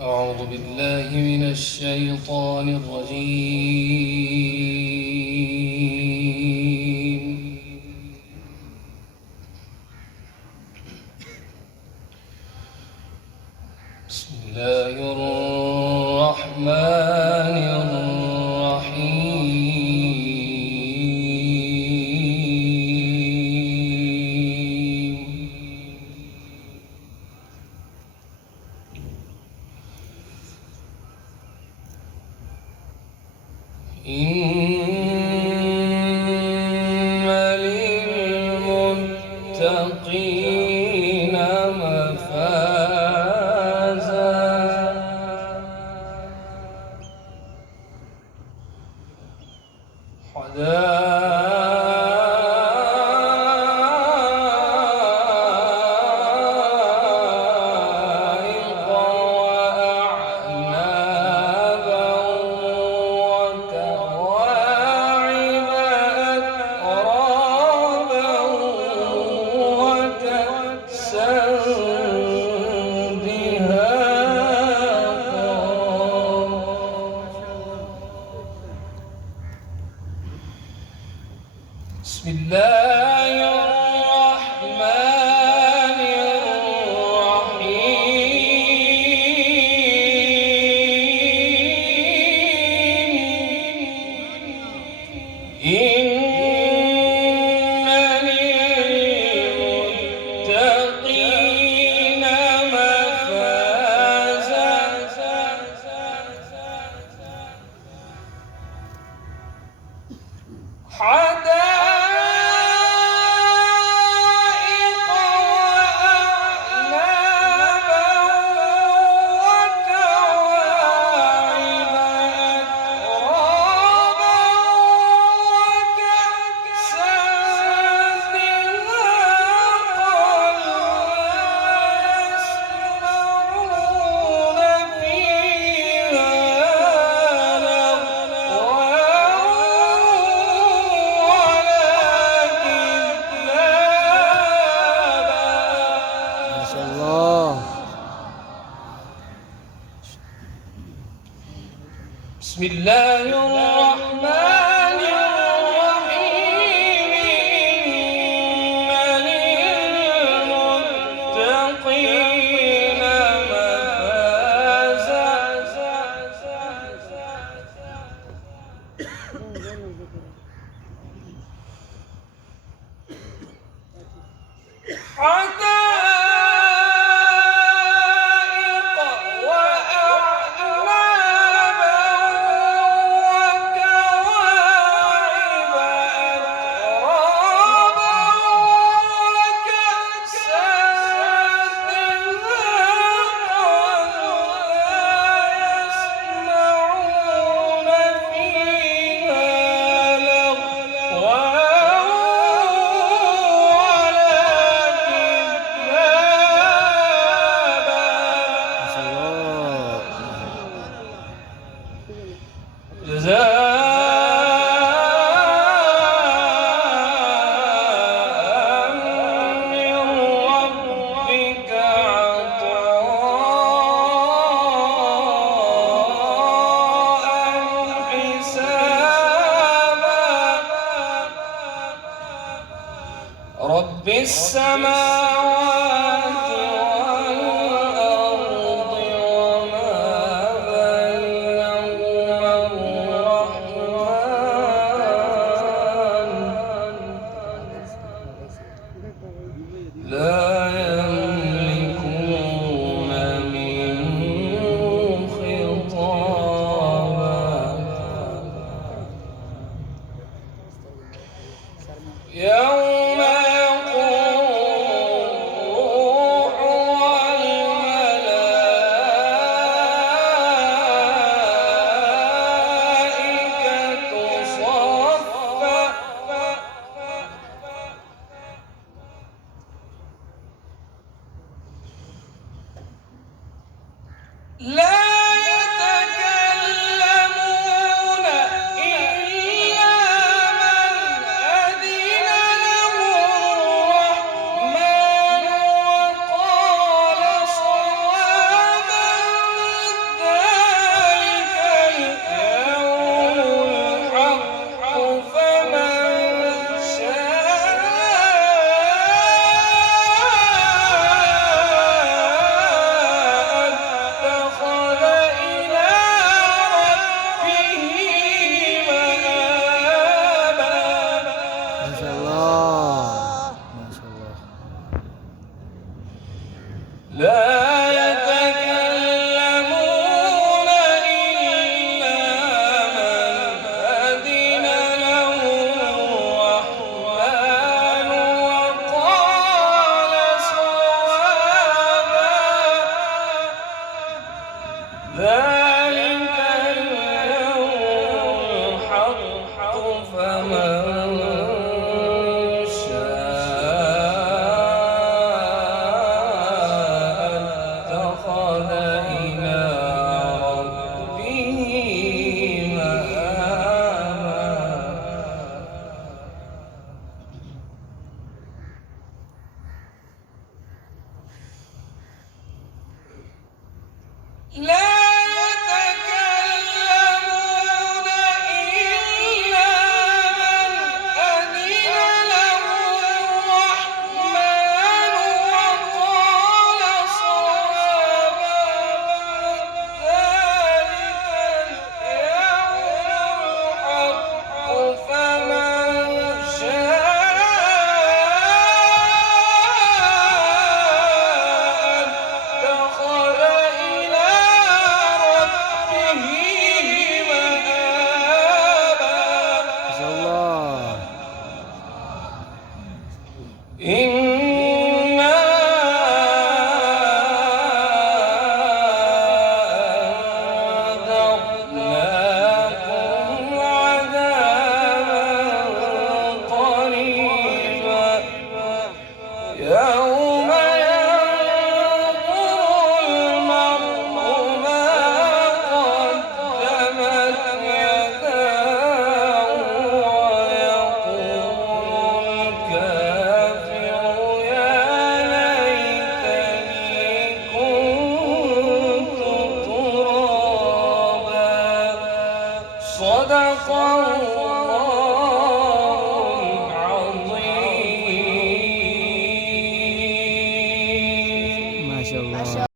أعوذ بالله من الشيطان الرجيم. بسم الله الرحمن الرحيم. إن للمتقين مفازا حدائق وأعنابا وكواعب أترابا وكأسا دهاقا. بسم الله الرحمن الرحيم. إن للمتقين مفازا حدائق وأعنابا وكواعب أترابا وكأسا دهاقا. بسم الله الرحمن الرحيم. إن للمتقين مفازا حدائق وأعنابا وكواعب أترابا وكأسا دهاقا. لا يسمعون فيها لغوا جزاء من ربك عطاء حسابا. رب السماوات والأرض وما بينهما الرحمن لا يملكون منه خطابا. يوم يقوم الروح والملائكة صفا. لا يتكلمون إلا من أذن له الرحمن وقال صوابا. لا يتكلمون إلا من أذن له الرحمن وقال صوابا. ذلك اليوم الحق فمن شاء اتخذ إلى ربه مآبا. ما شاء الله. إنا أنذرناكم عذابا قريبا يوم ينظر المرء ما قدمت يداه ويقول الكافر يا ليتني كنت ترابا. صدق الله